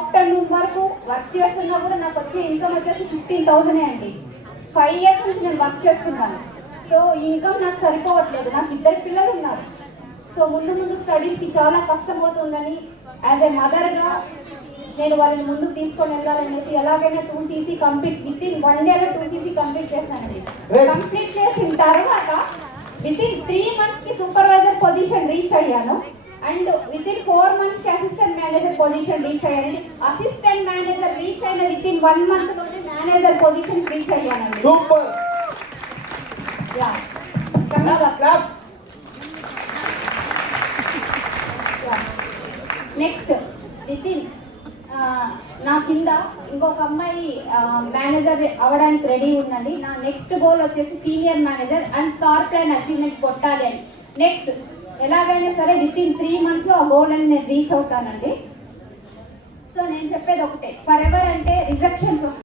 Afternoon వరకు work చేస్తున్నా కూడా నాకు వచ్చే ఇన్కమ్ వచ్చేసి 15,000 అండి. 5 years నుంచి నేను వర్క్ చేస్తున్నాను. సో ఈ ఇన్కమ్ నాకు సరిపోవట్లేదు. నాకు 2 పిల్లలు ఉన్నారు. సో ముందు స్టడీస్కి చాలా కష్టం అవుతుందని యాజ్ ఏ మదర్గా నేను వాళ్ళని ముందుకు తీసుకొని వెళ్ళాలనేసి ఎలాగైనా 2cc complete with in 1 day 2cc complete చేస్తానండి. కంప్లీట్ చేసిన తర్వాత విత్ ఇన్ 3 months కి సూపర్వైజర్ పొజిషన్ రీచ్ అయ్యాను. అండ్ విత్ ఇన్ 4 months కి అసిస్టెంట్ మేనేజర్ పొజిషన్ రీచ్ అయ్యానండి. అసిస్టెంట్ మేనేజర్ రీచ్ అయిన విత్ ఇన్ 1 month లోనే మేనేజర్ పొజిషన్ రీచ్ అయ్యానండి. Super. Yeah claps. Next with in నా కింద ఇంకొక అమ్మాయి మేనేజర్ అవ్వడానికి రెడీ ఉందండి. నా నెక్స్ట్ గోల్ వచ్చేసి senior manager and top line achievement కొట్టాలి అని. నెక్స్ట్ ఎలాగైనా సరే విత్ ఇన్ 3 months లో ఆ గోల్ అని నేను రీచ్ అవుతానండి. సో నేను చెప్పేది ఒకటే, ఫర్ ఎవర్ అంటే రిజెక్షన్స్